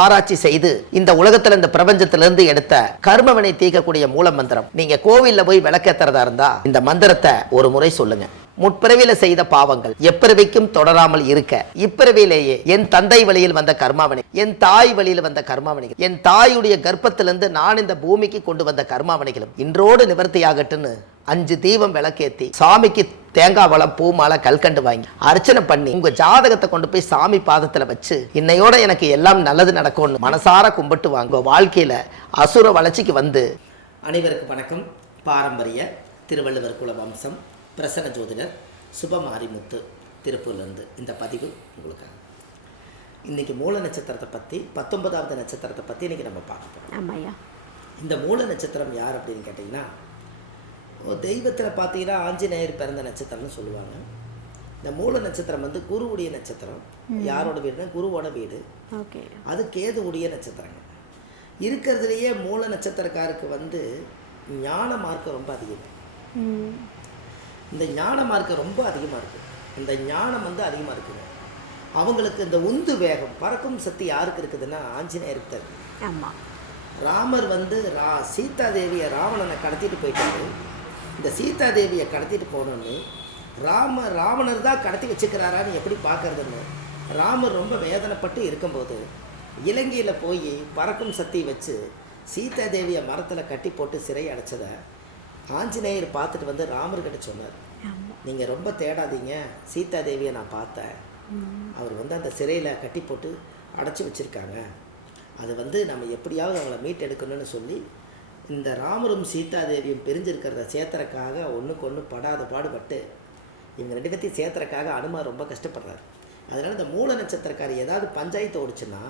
ஆராய்ச்சி செய்து இந்த உலகத்துல இந்த பிரபஞ்சத்திலிருந்து எடுத்த கர்மவினை தீர்க்கக்கூடிய மூல மந்திரம். நீங்க கோவில்ல போய் விளக்கேத்துறதா இருந்தா இந்த மந்திரத்தை ஒரு முறை சொல்லுங்க. முற்பிறவியில செய்த பாவங்கள் எப்பிறவிக்கும் தொடராமல் இருக்க இப்பிறவியிலேயே என் தந்தை வழியில் வந்த கர்மாவனை, என் தாய் வழியில் வந்த கர்மாவனைகள், என் தாயுடைய கர்ப்பத்திலிருந்து நான் இந்த பூமிக்கு கொண்டு வந்த கர்மாவனைகளும் இன்றோடு நிவர்த்தியாகட்டுன்னு 5 தீபம் விளக்கேத்தி சாமிக்கு தேங்காய் வளம் பூ மாலை கல்கண்டு வாங்கி அர்ச்சனை பண்ணி உங்க ஜாதகத்தை கொண்டு போய் சாமி பாதத்துல வச்சு இன்னையோட எனக்கு எல்லாம் நல்லது நடக்கும்னு மனசார கும்பிட்டு வாங்க. வாழ்க்கையில அசுர வளர்ச்சிக்கு வந்து. அனைவருக்கும் வணக்கம். பாரம்பரிய திருவள்ளுவர் குல வம்சம் பிரசன்ன ஜோதிடர் சுபமாரிமுத்து திருப்பூர்லேருந்து இந்த பதிவு உங்களுக்காக. இன்றைக்கி மூல நட்சத்திரத்தை பற்றி 19வது நட்சத்திரத்தை பற்றி இன்றைக்கி நம்ம பார்க்க போகிறோம். ஆமாய்யா. இந்த மூல நட்சத்திரம் யார் அப்படின்னு கேட்டிங்கன்னா, தெய்வத்தில் பார்த்தீங்கன்னா ஆஞ்சநேயர் பிறந்த நட்சத்திரம்னு சொல்லுவாங்க. இந்த மூல நட்சத்திரம் வந்து குருவுடைய நட்சத்திரம். யாரோட வீடுனா குருவோட வீடு. ஓகே. அது கேதுவுடைய நட்சத்திரங்க. இருக்கிறதுலையே மூல நட்சத்திரக்காருக்கு வந்து ஞான மார்க்கம் ரொம்ப அதிகம். இந்த ஞான மார்க்கம் ரொம்ப அதிகமாக இருக்குது. இந்த ஞானம் வந்து அதிகமாக இருக்குங்க. அவங்களுக்கு இந்த உந்து வேகம் பறக்கும் சக்தி யாருக்கு இருக்குதுன்னா ஆஞ்சநேயருக்கு தான் இருக்குது. ஆமாம். ராமர் வந்து சீதா தேவியை ராவணனை கடத்திட்டு போயிட்டாரு. இந்த சீதா தேவியை கடத்திட்டு போனோன்னு ராவணர் தான் கடத்தி வச்சுக்கிறாரான்னு எப்படி பார்க்கறதுன்னு ராமர் ரொம்ப வேதனைப்பட்டு இருக்கும்போது இலங்கையில் போய் பறக்கும் சக்தி வச்சு சீதா தேவியை மரத்தில் கட்டி போட்டு சிறை அடைச்சதை ஆஞ்சநேயர் பார்த்துட்டு வந்து ராமர்கிட்ட சொன்னார், நீங்கள் ரொம்ப தேடாதீங்க, சீதா தேவியை நான் பார்த்தேன். அவர் வந்து அந்த சிறையில் கட்டி போட்டு அடைச்சி வச்சுருக்காங்க. அது வந்து நம்ம எப்படியாவது அவங்கள மீட்டெடுக்கணும்னு சொல்லி இந்த ராமரும் சீதா தேவியும் பிரிஞ்சிருக்கிறத சேர்த்துறக்காக ஒன்றுக்கு ஒன்று படாத பாடுபட்டு இவங்க 2 பேர்த்தையும் சேர்த்துறக்காக அனுமார் ரொம்ப கஷ்டப்படுறாரு. அதனால் இந்த மூல நட்சத்திரக்காரி ஏதாவது பஞ்சாயத்து ஓடிச்சுன்னா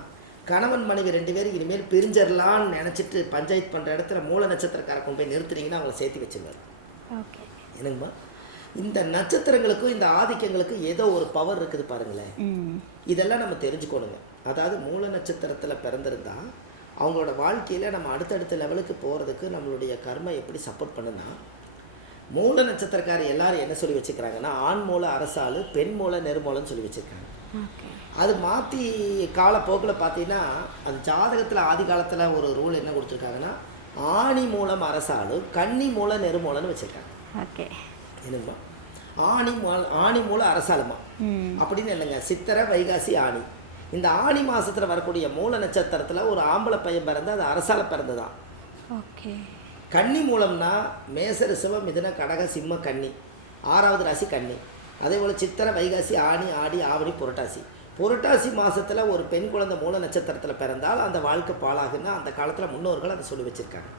கணவன் மனைவி 2 பேரும் இனிமேல் பிரிஞ்சிடலான்னு நினச்சிட்டு பஞ்சாயத்து பண்ணுற இடத்துல மூல நட்சத்திரக்காரை கொண்டு போய் நிறுத்துறீங்கன்னா அவங்கள சேர்த்து வச்சுருவார். ஓகே. என்னங்கம்மா, இந்த நட்சத்திரங்களுக்கும் இந்த ஆதிக்கங்களுக்கும் ஏதோ ஒரு பவர் இருக்குது பாருங்களேன். இதெல்லாம் நம்ம தெரிஞ்சுக்கணுங்க. அதாவது மூல நட்சத்திரத்தில் பிறந்திருந்தா அவங்களோட வாழ்க்கையில் நம்ம அடுத்தடுத்த லெவலுக்கு போகிறதுக்கு நம்மளுடைய கர்மம் எப்படி சப்போர்ட் பண்ணுன்னா, மூல நட்சத்திரக்காரி எல்லாரும் என்ன சொல்லி வச்சுக்கிறாங்கன்னா ஆண் மூல அரசாளு பெண் மூல நெருமூலன்னு சொல்லி வச்சுருக்காங்க. அது மாற்றி காலப்போக்கில் பார்த்தீங்கன்னா அது ஜாதகத்தில் ஆதி காலத்தில் ஒரு ரூல் என்ன கொடுத்துருக்காங்கன்னா ஆணி மூலம் அரசாளு கன்னி மூல நெருமூலன்னு வச்சுருக்காங்க. ஓகே. என்னங்கம்மா, ஆணி மூல அரசாளுமா அப்படின்னு என்னங்க, சித்திரை வைகாசி ஆணி. இந்த ஆணி மாதத்தில் வரக்கூடிய மூல நட்சத்திரத்தில் ஒரு ஆம்பளை பையன் பிறந்து அது அரசால பிறந்துதான். ஓகே. கன்னி மூலம்னா மேச ரிஷப மிதுன கடக சிம்ம கன்னி, 6வது ராசி கன்னி. அதே போல் சித்திரை வைகாசி ஆணி ஆடி ஆவணி புரட்டாசி மாதத்தில் ஒரு பெண் குழந்தை மூல நட்சத்திரத்தில் பிறந்தால் அந்த வாழ்க்கை பாழாகுன்னா அந்த காலத்தில் முன்னோர்கள் அதை சொல்லி வச்சுருக்காங்க.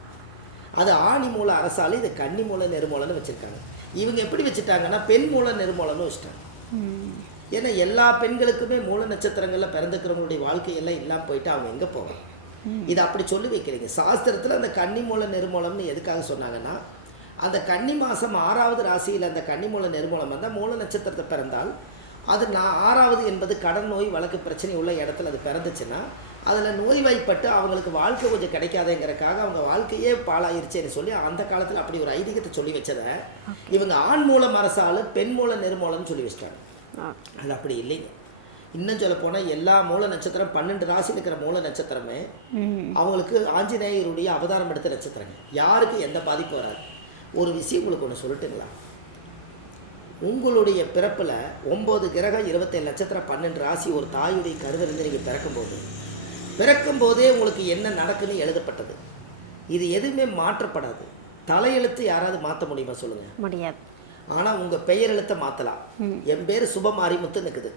அது ஆணி மூல அரசாளு, இது கன்னி மூல நெருமூலன்னு வச்சுருக்காங்க. இவங்க எப்படி வச்சுட்டாங்கன்னா பெண் மூல நெருமூலன்னு வச்சுட்டாங்க. ஏன்னா எல்லா பெண்களுக்குமே மூல நட்சத்திரங்களில் பிறந்துக்கிறவங்களுடைய வாழ்க்கையெல்லாம் இல்லாமல் போயிட்டு அவங்க எங்கே போவாங்க. இதை அப்படி சொல்லி வைக்கிறீங்க. சாஸ்திரத்தில் அந்த கன்னி மூல நெருமூலம்னு எதுக்காக சொன்னாங்கன்னா, அந்த கன்னி மாதம் 6வது ராசியில் அந்த கன்னி மூல நெருமூலம் வந்தால் மூல நட்சத்திரத்தை பிறந்தால் அது 6வது என்பது கடன் நோய் வழக்கு பிரச்சனை உள்ள இடத்துல அது பிறந்துச்சுன்னா அதில் நோய்வாய்ப்பட்டு அவங்களுக்கு வாழ்க்கை கொஞ்சம் கிடைக்காதேங்கிறக்காக அவங்க வாழ்க்கையே பாழாயிருச்சேன்னு சொல்லி அந்த காலத்தில் அப்படி ஒரு ஐதீகத்தை சொல்லி வச்சதை இவங்க ஆண் மூலம் அரசாளு பெண் மூல நெருமூலம்னு சொல்லி வச்சிட்டாங்க. அது அப்படி இல்லைங்க. இன்னும் சொல்ல போனால் எல்லா மூல நட்சத்திரம் 12 ராசியில் இருக்கிற மூல நட்சத்திரமே அவங்களுக்கு ஆஞ்சநேயருடைய அவதாரம் எடுத்த நட்சத்திரங்க. யாருக்கு எந்த பாதிப்பும் வராது. ஒரு விஷயம் உங்களுக்கு ஒன்று சொல்லட்டுங்களா, உங்களுடைய பிறப்பில் 9 கிரகம் 27 நட்சத்திரம் 12 ராசி ஒரு தாயுடைய கருவிலிருந்து நீங்கள் பிறக்கும்போதே உங்களுக்கு என்ன நடக்குன்னு எழுதப்பட்டது. இது எதுவுமே மாற்றப்படாது. தலையெழுத்து யாராவது மாற்ற முடியுமா சொல்லுங்கள்? முடியாது. ஆனால் உங்கள் பெயர் எழுத்தை மாற்றலாம். என் பேர் சுபமாரிமுத்து நிற்குது.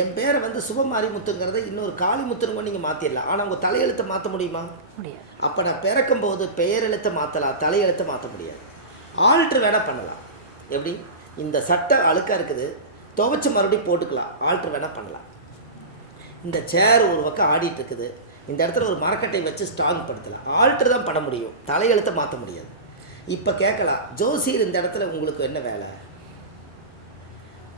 என் பேரை வந்து சுபமாரிமுத்துங்கிறத இன்னொரு காளிமுத்துன்னு நீங்கள் மாற்றிடலாம். ஆனால் உங்கள் தலையெழுத்தை மாற்ற முடியுமா? முடியாது. அப்போ நான் பிறக்கும்போது பெயர் எழுத்தை மாற்றலாம், தலையெழுத்தை மாற்ற முடியாது. ஆல்ட்ரு வேணால் பண்ணலாம். எப்படி, இந்த சட்டை அழுக்காக இருக்குது துவைச்சி மறுபடியும் போட்டுக்கலாம், ஆல்ட்ரு வேணால் பண்ணலாம். இந்த சேர் ஒரு பக்கம் ஆடிட்டு இருக்குது, இந்த இடத்துல ஒரு மரக்கட்டை வச்சு ஸ்ட்ராங் படுத்தலாம், ஆல்ட்ரு தான் பண்ண முடியும், தலையெழுத்தை மாற்ற முடியாது. இப்போ கேட்கலாம், ஜோசியர் இந்த இடத்துல உங்களுக்கு என்ன வேலை?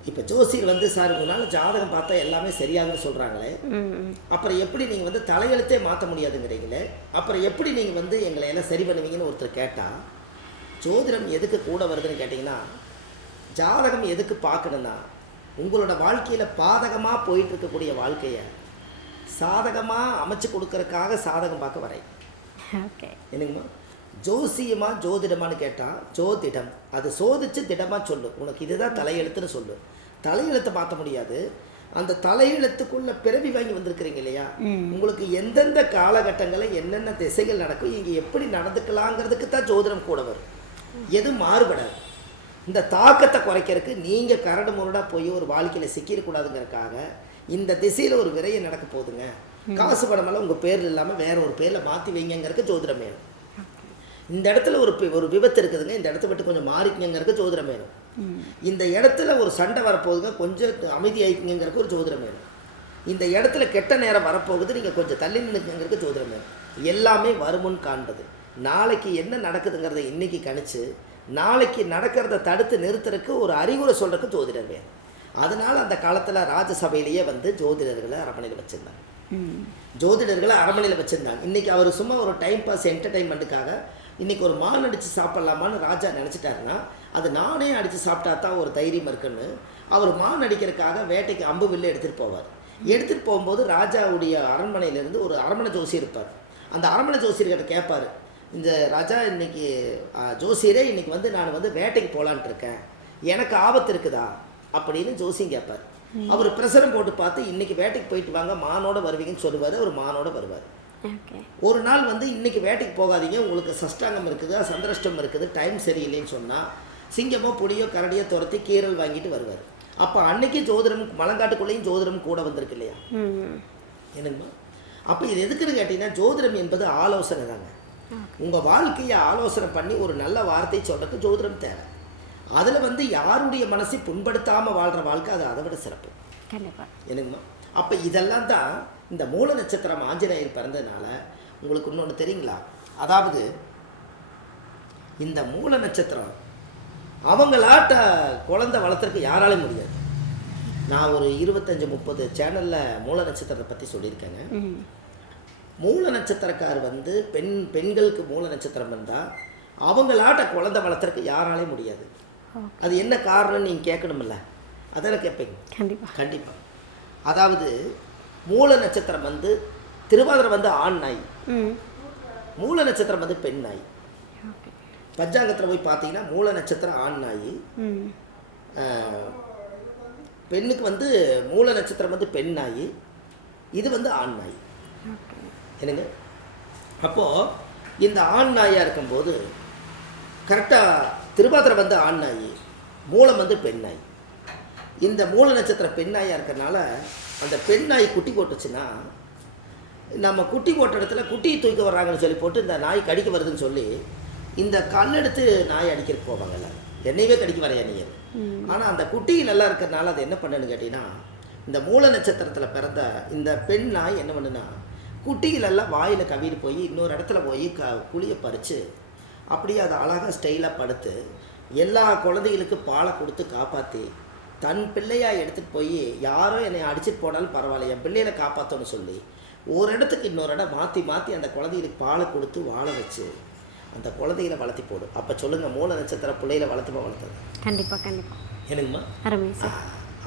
இப்போ ஜோசியர் வந்து சார் உங்களால் ஜாதகம் பார்த்தா எல்லாமே சரியாகுன்னு சொல்கிறாங்களே, அப்புறம் எப்படி நீங்கள் வந்து தலையெழுத்தே மாற்ற முடியாதுங்கிறீங்களே, அப்புறம் எப்படி நீங்கள் வந்து எங்களை எல்லாம் சரி பண்ணுவீங்கன்னு ஒருத்தர் கேட்டால், ஜோதிடம் எதுக்கு கூட வருதுன்னு கேட்டிங்கன்னா, ஜாதகம் எதுக்கு பார்க்கணுன்னா உங்களோட வாழ்க்கையில் பாதகமாக போயிட்டு இருக்கக்கூடிய வாழ்க்கையை சாதகமாக அமைச்சு கொடுக்கறதுக்காக சாதகம் பார்க்க வரேன். ஓகே. என்னங்கம்மா, ஜோசியமா ஜோதிடமானு கேட்டால் ஜோதிடம் அது சோதிச்சு திடமாக சொல்லு, உனக்கு இதுதான் தலையெழுத்துன்னு சொல்லு. தலையெழுத்தை மாற்ற முடியாது. அந்த தலையெழுத்துக்குள்ள பிறவி வாங்கி வந்திருக்கிறீங்க இல்லையா, உங்களுக்கு எந்தெந்த காலகட்டங்களில் என்னென்ன திசைகள் நடக்கும், இங்கே எப்படி நடந்துக்கலாங்கிறதுக்கு தான் ஜோதிடம் கூட வரும். எது மாறுபடாது. இந்த தாக்கத்தை குறைக்கிறதுக்கு நீங்கள் கரடு முரடாக போய் ஒரு வாழ்க்கையில் சிக்கிடக்கூடாதுங்கிறதுக்காக இந்த திசையில் ஒரு விரையை நடக்க போகுதுங்க, காசு பணமெல்லாம் உங்கள் பேரில் இல்லாமல் வேற ஒரு பேரில் மாற்றி வைங்கிறதுக்கு ஜோதிடம் வேணும். இந்த இடத்துல ஒரு விபத்து இருக்குதுங்க, இந்த இடத்த விட்டு கொஞ்சம் மாறிக்கங்கிறதுக்கு ஜோதிடம் வேணும். இந்த இடத்துல ஒரு சண்டை வரப்போகுதுங்க, கொஞ்சம் அமைதியாயிக்குங்கிறதுக்கு ஒரு ஜோதிடம் வேணும். இந்த இடத்துல கெட்ட நேரம் வரப்போகுது, நீங்கள் கொஞ்சம் தள்ளி நின்றுங்கிறதுக்கு ஜோதிடம் வேணும். எல்லாமே வருமுன் காண்பது. நாளைக்கு என்ன நடக்குதுங்கிறத இன்னைக்கு கணிச்சு நாளைக்கு நடக்கிறத தடுத்து நிறுத்துறதுக்கு ஒரு அறிவுரை சொல்கிறதுக்கு ஜோதிடர் வேணும். அதனால் அந்த காலத்தில் ராஜசபையிலேயே வந்து ஜோதிடர்களை அரண்மனையில் வச்சுருந்தாங்க. ஜோதிடர்களை அரண்மனையில் வச்சுருந்தாங்க. இன்றைக்கி அவர் சும்மா ஒரு டைம் பாஸ் என்டர்டைன்மெண்ட்டுக்காக இன்றைக்கி ஒரு மான் அடித்து சாப்பிட்லாமான்னு ராஜா நினச்சிட்டாருன்னா அது நானே அடித்து சாப்பிட்டா தான் ஒரு தைரியம் இருக்குன்னு அவர் மான் அடிக்கிறதுக்காக வேட்டைக்கு அம்பு வில்லு எடுத்துகிட்டு போவார். எடுத்துகிட்டு போகும்போது ராஜாவுடைய அரண்மனையிலேருந்து ஒரு அரண்மனை ஜோசி இருப்பார். அந்த அரண்மனை ஜோசியர்கிட்ட கேட்பார், இந்த ராஜா இன்னைக்கு ஜோசியரே இன்றைக்கி வந்து நான் வந்து வேட்டைக்கு போகலான்ட்டு இருக்கேன், எனக்கு ஆபத்து இருக்குதா அப்படின்னு ஜோசியம் கேட்பார். அவர் பிரசரம் போட்டு பார்த்து இன்றைக்கி வேட்டைக்கு போயிட்டு வாங்க, மானோட வருவீங்கன்னு சொல்லுவார். அவர் மானோட வருவார். ஒரு நாள் வந்து இன்றைக்கி வேட்டைக்கு போகாதீங்க, உங்களுக்கு சஷ்டாங்கம் இருக்குது, சந்திரஷ்டம் இருக்குது, டைம் சரியில்லைன்னு சொன்னால் சிங்கமோ புலியோ கரடியோ துரத்தி கீரல் வாங்கிட்டு வருவார். அப்போ அன்னைக்கு ஜோதிடம் மலங்காட்டுக்குள்ளேயும் ஜோதிடம் கூட வந்திருக்கு இல்லையா, என்னங்கம்மா? அப்போ இது எதுக்குன்னு கேட்டிங்கன்னா ஜோதிடம் என்பது ஆலோசனை தாங்க. உங்கள் வாழ்க்கையை ஆலோசனை பண்ணி ஒரு நல்ல வார்த்தை சொல்கிறதுக்கு ஜோதிடம் தேவை. அதில் வந்து யாருடைய மனசை புண்படுத்தாமல் வாழ்கிற வாழ்க்கை அது அதை விட சிறப்பு. என்னங்கம்மா? அப்போ இதெல்லாம் தான் இந்த மூல நட்சத்திரம் ஆஞ்சநேயர் பிறந்ததுனால உங்களுக்கு இன்னொன்று தெரியுங்களா, அதாவது இந்த மூல நட்சத்திரம் அவங்களாட்ட குழந்தை வளர்த்துறதுக்கு யாராலையும் முடியாது. நான் ஒரு 25-30 சேனலில் மூல நட்சத்திரத்தை பற்றி சொல்லியிருக்கேங்க. மூல நட்சத்திரக்கார் வந்து பெண்களுக்கு மூல நட்சத்திரம் இருந்தால் அவங்களாட்ட குழந்தை வளர்த்துறதுக்கு யாராலையும் முடியாது. அது என்ன காரணம்னு நீங்கள் கேட்கணுமில்ல, அதெல்லாம் கேட்பீங்க கண்டிப்பாக. அதாவது மூல நட்சத்திரம் வந்து திருவாதிரை வந்து ஆண் நாய், மூல நட்சத்திரம் வந்து பெண் நாய். பஞ்சாங்கத்தில் போய் பார்த்தீங்கன்னா மூல நட்சத்திரம் ஆண் நாய், பெண்ணுக்கு வந்து மூல நட்சத்திரம் வந்து பெண் நாய், இது வந்து ஆண் நாய். என்னங்க? அப்போது இந்த ஆண் நாயாக இருக்கும்போது கரெக்டாக திருவாதிரை வந்து ஆண் நாய், மூலம் வந்து பெண் நாய். இந்த மூல நட்சத்திரம் பெண் நாயாக இருக்கிறனால அந்த பெண் நாய் குட்டி போட்டுச்சுன்னா நம்ம குட்டி போட்ட இடத்துல குட்டியை தூக்கி வர்றாங்கன்னு சொல்லி போட்டு இந்த நாய் கடிக்க வருதுன்னு சொல்லி இந்த கல்லெடுத்து நாய் அடிக்கிறதுக்கு போவாங்கல்ல, என்னையவே கடிக்க வரையா நீ. ஆனால் அந்த குட்டி நல்லா இருக்கிறனால அது என்ன பண்ணுன்னு கேட்டிங்கன்னா இந்த மூல நட்சத்திரத்தில் பிறந்த இந்த பெண் நாய் என்ன பண்ணுன்னா குட்டிகளெல்லாம் வாயில் கவிட்டு போய் இன்னொரு இடத்துல போய் குழியை பறித்து அப்படியே அதை அழகாக ஸ்டைலாக படுத்து எல்லா குழந்தைகளுக்கும் பாலை கொடுத்து காப்பாற்றி தன் பிள்ளையாக எடுத்துகிட்டு போய் யாரோ என்னை அடிச்சுட்டு போனாலும் பரவாயில்ல, என் பிள்ளைகளை காப்பாற்றணும்னு சொல்லி ஒரு இடத்துக்கு இன்னொரு இடம் மாற்றி மாற்றி அந்த குழந்தைகளுக்கு பாலை கொடுத்து வாழ வச்சு அந்த குழந்தைகளை வளர்த்தி போடும். அப்போ சொல்லுங்கள், மூல நட்சத்திர பிள்ளைகளை வளர்த்தது கண்டிப்பாக என்னங்கம்மா?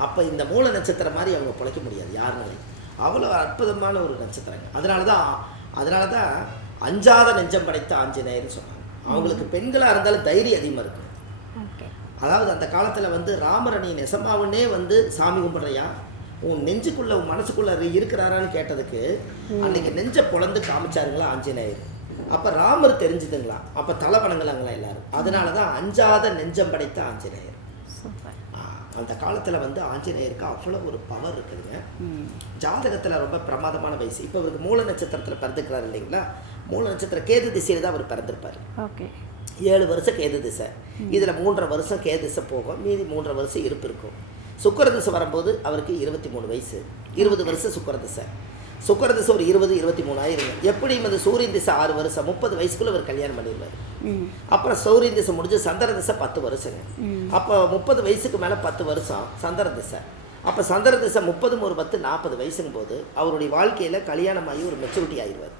அப்போ இந்த மூல நட்சத்திரம் மாதிரி அவங்க பிழைக்க முடியாது யாருனாலையும். அவ்வளோ அற்புதமான ஒரு நட்சத்திரங்க. அதனால தான் அஞ்சாத நெஞ்சம் படைத்த ஆஞ்சநேயர்னு சொன்னாங்க. அவங்களுக்கு பெண்களாக இருந்தாலும் தைரியம் அதிகமாக இருக்கும். அதாவது அந்த காலத்தில் வந்து ராமரை நீ நெசமாவனே வந்து சாமி கும்பிட்றையா, உன் நெஞ்சுக்குள்ளே உன் மனசுக்குள்ளே இருக்கிறாரான்னு கேட்டதுக்கு அன்றைக்கி நெஞ்சை பொழந்து காமிச்சாருங்களா ஆஞ்சநேயர். அப்போ ராமர் தெரிஞ்சுதுங்களா, அப்போ தலை வணங்கலாங்களா எல்லாரும். அதனால தான் அஞ்சாத நெஞ்சம் படைத்த ஆஞ்சநேயர். அந்த காலத்தில் வந்து ஆஞ்சநேயருக்கு அவ்வளோ ஒரு பவர் இருக்குதுங்க. ஜாதகத்தில் ரொம்ப பிரமாதமான வயசு. இப்போ அவருக்கு மூல நட்சத்திரத்தில் பிறந்துக்கிறார் இல்லைங்களா, மூல நட்சத்திர கேது திசையில் தான் அவர் பிறந்திருப்பார். 7 வருஷம் கேது திசை, இதில் 3.5 வருஷம் கேது திசை போகும், மீதி 3.5 வருஷம் இருப்பு இருக்கும். சுக்கர திசை வரும்போது அவருக்கு 23 வயசு, 20 வருஷம் சுக்கர திசை. சுக்கர திசை ஒரு 20-23 ஆயிருங்க. எப்படியும் வந்து சூரியன் திசை 6 வருஷம், 30 வயசுக்குள்ளே அவர் கல்யாணம் பண்ணிடுவார். அப்புறம் சூரியன் திசை முடிஞ்சு சந்திர திசை 10 வருஷங்க. அப்போ 30 வயசுக்கு மேலே 10 வருஷம் சந்திர திசை. அப்போ சந்திர திசை 30 ஒரு 10 40 வயசுங்கும் போது அவருடைய வாழ்க்கையில் கல்யாணமாகி ஒரு மெச்சூரிட்டி ஆகிடுவார்.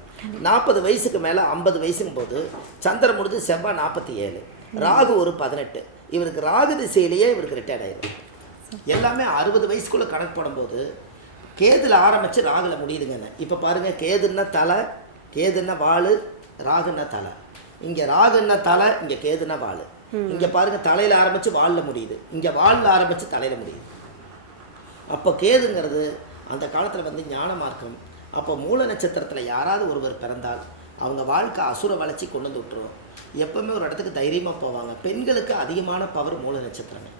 40 வயசுக்கு மேலே 50 வயசுங்கும் போது சந்திரன் முடிஞ்சு செவ்வாய் 47, ராகு ஒரு 18. இவருக்கு ராகு திசையிலேயே இவருக்கு ரிட்டையர்ட் ஆகிடும். எல்லாமே 60 வயசுக்குள்ளே கணக்கு போடும்போது கேதுல ஆரம்பித்து ராகுல முடியுதுங்க. இப்போ பாருங்கள், கேதுன்னா தலை, கேதுன்னா வாள், ராகுன்னா தலை. இங்கே ராகுன்னா தலை, இங்கே கேதுன்னா வாள். இங்கே பாருங்கள், தலையில் ஆரம்பித்து வாளில் முடியுது, இங்கே வாளில் ஆரம்பித்து தலையில் முடியுது. அப்போ கேதுங்கிறது அந்த காலத்தில் வந்து ஞான மார்க்கம். அப்போ மூல நட்சத்திரத்தில் யாராவது ஒருவர் பிறந்தால் அவங்க வாழ்க்கை அசுர வளர்ச்சி கொண்டு வந்து விட்டுரும். எப்பவுமே ஒரு இடத்துக்கு தைரியமாக போவாங்க. பெண்களுக்கு அதிகமான பவர் மூல நட்சத்திரங்க.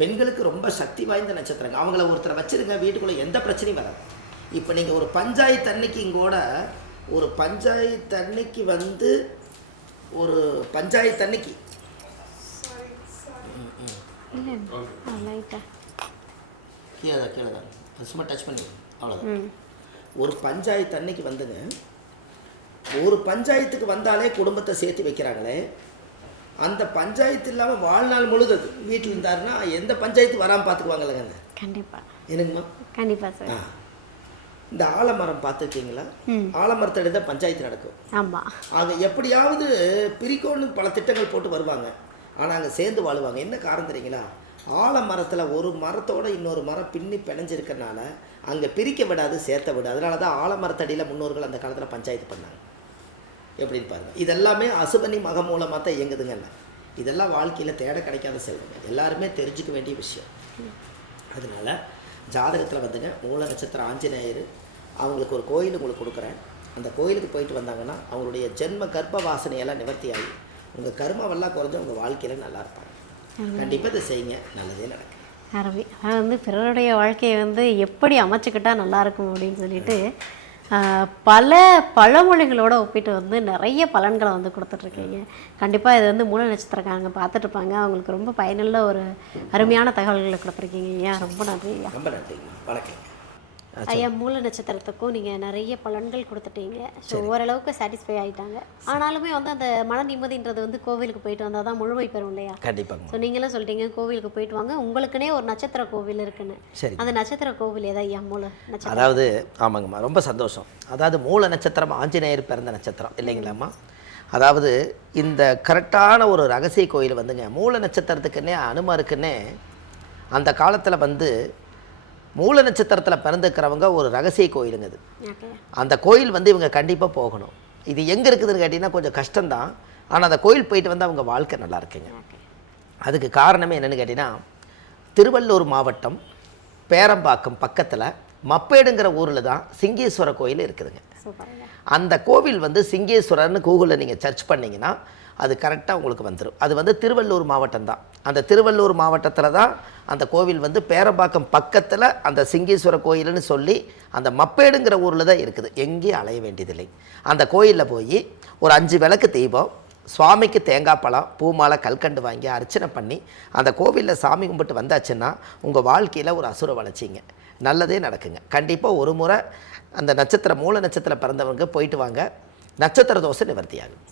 பெண்களுக்கு ரொம்ப சக்தி வாய்ந்த நட்சத்திரங்க. அவங்கள ஒருத்தரை வச்சிருங்க, வீட்டுக்குள்ளே எந்த பிரச்சனையும் வராது. இப்போ நீங்கள் ஒரு பஞ்சாயத்து அன்னைக்கு இங்கோட ஒரு பஞ்சாயத்து அன்னைக்கு வந்து ஒரு பஞ்சாயத்து அன்னைக்கு கீழே தான் சும்மா டச் பண்ணி அவ்வளோதான். ஒரு பஞ்சாயத்து அன்னைக்கு வந்துங்க, ஒரு பஞ்சாயத்துக்கு வந்தாலே குடும்பத்தை சேர்த்து வைக்கிறாங்களே, அந்த பஞ்சாயத்து இல்லாமல் வாழ்நாள் முழுது வீட்டில் இருந்தாருன்னா எந்த பஞ்சாயத்து வராமல் பார்த்துக்குவாங்களேங்க. கண்டிப்பாக. என்னங்கம்மா? கண்டிப்பாக சார். இந்த ஆலமரம் பார்த்துருக்கீங்களா? ஆலமரத்தடி தான் பஞ்சாயத்து நடக்கும். ஆமாம். ஆக எப்படியாவது பிரிக்கோன்னு பல திட்டங்கள் போட்டு வருவாங்க. ஆனால் அங்கே சேர்ந்து வாழுவாங்க. என்ன காரணம் தெரியுங்களா? ஆலமரத்தில் ஒரு மரத்தோட இன்னொரு மரம் பின்னி பிணைஞ்சிருக்கனால அங்கே பிரிக்க விடாது, சேர்த்த விடாது. அதனால தான் ஆலமரத்தடியில் முன்னோர்கள் அந்த காலத்தில் பஞ்சாயத்து பண்ணாங்க. எப்படின்னு பாருங்கள். இதெல்லாமே அசுபனி மகம் மூலமாக தான் இயங்குதுங்க. இதெல்லாம் வாழ்க்கையில் தேட கிடைக்காத செல்வங்க. எல்லாருமே தெரிஞ்சுக்க வேண்டிய விஷயம். அதனால் ஜாதகத்தில் வந்துங்க மூல நட்சத்திரம் ஆஞ்சநேயர், அவங்களுக்கு ஒரு கோயில் உங்களுக்கு கொடுக்குறேன். அந்த கோயிலுக்கு போயிட்டு வந்தாங்கன்னா அவங்களுடைய ஜென்ம கர்ப்ப வாசனையெல்லாம் நிவர்த்தி ஆகி உங்கள் கர்மாவெல்லாம் குறைஞ்சு உங்கள் வாழ்க்கையில் நல்லா இருப்பாங்க. கண்டிப்பாக இதை செய்யுங்க, நல்லதே நடக்கும். அருமை. அதாவது வந்து பிறருடைய வாழ்க்கையை வந்து எப்படி அமைச்சுக்கிட்டா நல்லாயிருக்கும் அப்படின்னு சொல்லிட்டு பல பழமொழிகளோடு ஒப்பிட்டு வந்து நிறைய பலன்களை வந்து கொடுத்துட்ருக்கீங்க. கண்டிப்பாக இது வந்து மூல நட்சத்திரக்காரங்க பார்த்துட்ருப்பாங்க. அவங்களுக்கு ரொம்ப பயனுள்ள ஒரு அருமையான தகவல்களை கொடுத்துருக்கீங்க. ஐயா ரொம்ப நன்றி. ஐயா ரொம்ப நன்றிங்க. வணக்கம் ஐயா. மூல நட்சத்திரத்துக்கும் நீங்கள் நிறைய பலன்கள் கொடுத்துட்டீங்க. ஸோ ஓரளவுக்கு சாட்டிஸ்ஃபை ஆகிட்டாங்க. ஆனாலுமே வந்து அந்த மன நிம்மதின்றது வந்து கோவிலுக்கு போயிட்டு வந்தால் தான் முழுமை பெறும் இல்லையா? கண்டிப்பாக. ஸோ நீங்களும் சொல்லிட்டீங்க கோவிலுக்கு போயிட்டு வாங்க, உங்களுக்குன்னே ஒரு நட்சத்திர கோவில் இருக்குன்னு. சரி, அந்த நட்சத்திர கோவில் ஏதா ஐயா? மூல நட்சத்திரம். அதாவது ஆமாங்கம்மா, ரொம்ப சந்தோஷம். அதாவது மூல நட்சத்திரம் ஆஞ்சநேயர் பிறந்த நட்சத்திரம் இல்லைங்களாம்மா? அதாவது இந்த கரெக்டான ஒரு ரகசிய கோயில் வந்துங்க, மூல நட்சத்திரத்துக்குன்னே அனுமாருக்குன்னே அந்த காலத்தில் வந்து மூல நட்சத்திரத்தில் பிறந்துக்கிறவங்க ஒரு ரகசிய கோயிலுங்க அது. அந்த கோயில் வந்து இவங்க கண்டிப்பாக போகணும். இது எங்கே இருக்குதுன்னு கேட்டிங்கன்னா கொஞ்சம் கஷ்டம்தான். ஆனால் அந்த கோயில் போயிட்டு வந்து அவங்க வாழ்க்கை நல்லா இருக்குங்க. அதுக்கு காரணமே என்னென்னு கேட்டிங்கன்னா, திருவள்ளூர் மாவட்டம் பேரம்பாக்கம் பக்கத்தில் மப்பேடுங்கிற ஊரில் தான் சிங்கேஸ்வர கோயில் இருக்குதுங்க. அந்த கோவில் வந்து சிங்கேஸ்வரர்னு கூகுளில் நீங்கள் சர்ச் பண்ணிங்கன்னா அது கரெக்டாக உங்களுக்கு வந்துடும். அது வந்து திருவள்ளூர் மாவட்டம் தான். அந்த திருவள்ளூர் மாவட்டத்தில் தான் அந்த கோவில் வந்து பேரம்பாக்கம் பக்கத்தில் அந்த சிங்கேஸ்வர கோயில்னு சொல்லி அந்த மப்பேடுங்கிற ஊரில் தான் இருக்குது. எங்கேயும் அலைய வேண்டியதில்லை. அந்த கோயிலில் போய் ஒரு 5 விளக்கு தீபம், சுவாமிக்கு தேங்காய் பழம், பூமாலை, கல்கண்டு வாங்கி அர்ச்சனை பண்ணி அந்த கோவிலில் சாமி கும்பிட்டு வந்தாச்சுன்னா உங்கள் வாழ்க்கையில் ஒரு அசுர வளர்ச்சிங்க, நல்லதே நடக்குங்க. கண்டிப்பாக ஒரு முறை அந்த நட்சத்திரம் மூல நட்சத்திரம் பிறந்தவங்க போயிட்டு வாங்க, நட்சத்திர தோசை நிவர்த்தியாகும்.